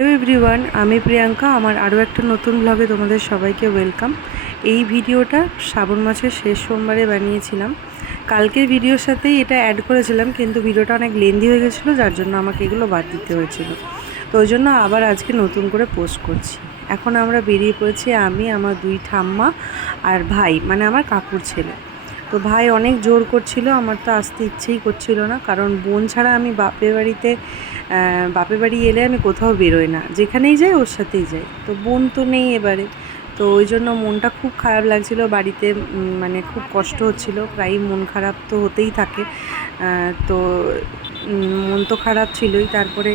Hello everyone, আমি প্রিয়াঙ্কা। আমার আরও একটা নতুন ব্লগে তোমাদের সবাইকে ওয়েলকাম। এই ভিডিওটা শ্রাবণ মাসের শেষ সোমবারে বানিয়েছিলাম। কালকের ভিডিওর সাথেই এটা অ্যাড করেছিলাম, কিন্তু ভিডিওটা অনেক লেন্দি হয়ে গেছিলো, যার জন্য আমাকে এগুলো বাদ দিতে হয়েছিল। তো ওই জন্য আবার আজকে নতুন করে পোস্ট করছি। এখন আমরা বেরিয়ে পড়েছি, আমি, আমার দুই ঠাম্মা আর ভাই, মানে আমার কাকুর ছেলে। তো ভাই অনেক জোর করছিল, আমার তো আসতে ইচ্ছেই করছিল না, কারণ বোন ছাড়া আমি বাপের বাড়ি এলে আমি কোথাও বেরোই না, যেখানেই যাই ওর সাথেই যাই। তো বোন তো নেই এবারে, তো ওই জন্য মনটা খুব খারাপ লাগছিল বাড়িতে, মানে খুব কষ্ট হচ্ছিল। প্রায়ই মন খারাপ তো হতেই থাকে, তো মন তো খারাপ ছিলই। তারপরে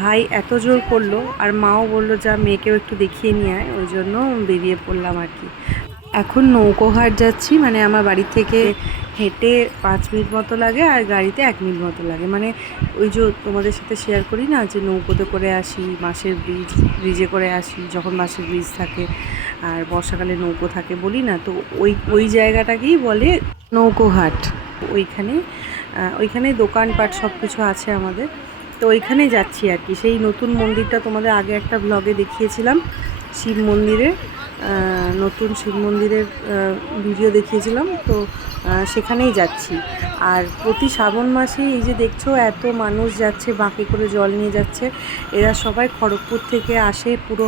ভাই এত জোর করলো, আর মাও বললো যা মেয়েকেও একটু দেখিয়ে নিয়ে আয়, ওই জন্য বেরিয়ে পড়লাম আর কি। এখন নৌকোঘাট যাচ্ছি, মানে আমার বাড়ি থেকে হেঁটে 5 মিনিট মতো লাগে, আর গাড়িতে 1 মিনিট মতো লাগে। মানে ওই যে তোমাদের সাথে শেয়ার করি না, যে নৌকোতে করে আসি, বাঁশের ব্রিজে করে আসি, যখন বাঁশের ব্রিজ থাকে আর বর্ষাকালে নৌকো থাকে বলি না, তো ওই জায়গাটাকেই বলে নৌকোঘাট। ওইখানে দোকানপাট সব কিছু আছে আমাদের। তো ওইখানে যাচ্ছি আর কি। সেই নতুন মন্দিরটা তোমাদের আগে একটা ব্লগে দেখিয়েছিলাম, শিব মন্দিরে, নতুন শিব মন্দিরের ভিডিও দেখিয়েছিলাম। তো সেখানেই যাচ্ছি। আর প্রতি শ্রাবণ মাসে এই যে দেখছো এত মানুষ যাচ্ছে, বাঁকে করে জল নিয়ে যাচ্ছে। এরা সবাই খড়গপুর থেকে আসে, পুরো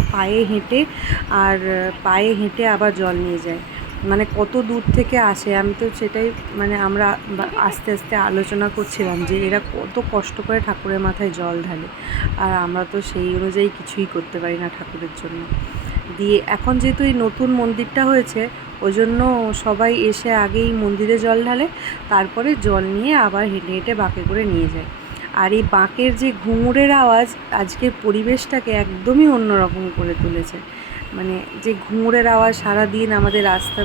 পায়ে হেঁটে আবার জল নিয়ে যায়। মানে কত দূর থেকে আসে, আমি তো সেটাই, মানে আমরা আস্তে আস্তে আলোচনা করছিলাম যে এরা কত কষ্ট করে ঠাকুরের মাথায় জল ঢালে, আর আমরা তো সেই অনুযায়ী কিছুই করতে পারি না ঠাকুরের জন্য। দিয়ে এখন যেহেতু এই নতুন মন্দিরটা হয়েছে, ওই জন্য সবাই এসে আগেই মন্দিরে জল ঢালে, তারপরে জল নিয়ে আবার হেঁটে হেঁটে বাঁকে করে নিয়ে যায়। আর এই বাঁকের যে ঘুঙুরের আওয়াজ আজকের পরিবেশটাকে একদমই অন্যরকম করে তুলেছে। মানে যে ঘুঙুরের আওয়াজ সারাদিন আমাদের রাস্তা,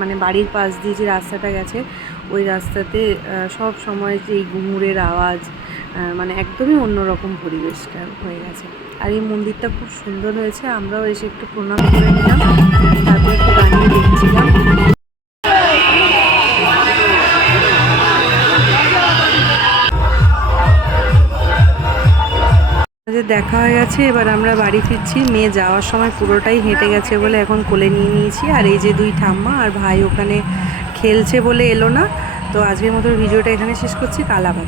মানে বাড়ির পাশ দিয়ে যে রাস্তাটা গেছে, ওই রাস্তাতে সব সময় যে এই ঘুঙুরের আওয়াজ, মানে একদমই অন্যরকম পরিবেশটা হয়ে গেছে। আর এই মন্দিরটা খুব সুন্দর হয়েছে, আমরাও এসে একটু প্রণাম করে নিলাম, তারপর একটু দাঁড়িয়ে দেখছিলাম। দেখা হয়ে গেছে, এবার আমরা বাড়ি ফিরছি। মেয়ে যাওয়ার সময় পুরোটাই হেঁটে গেছে বলে এখন কোলে নিয়ে নিয়েছি। আর এই যে দুই ঠাম্মা আর ভাই ওখানে খেলছে বলে এলো না। তো আজকের মতো ভিডিওটা এখানে শেষ করছি, কাল আবার।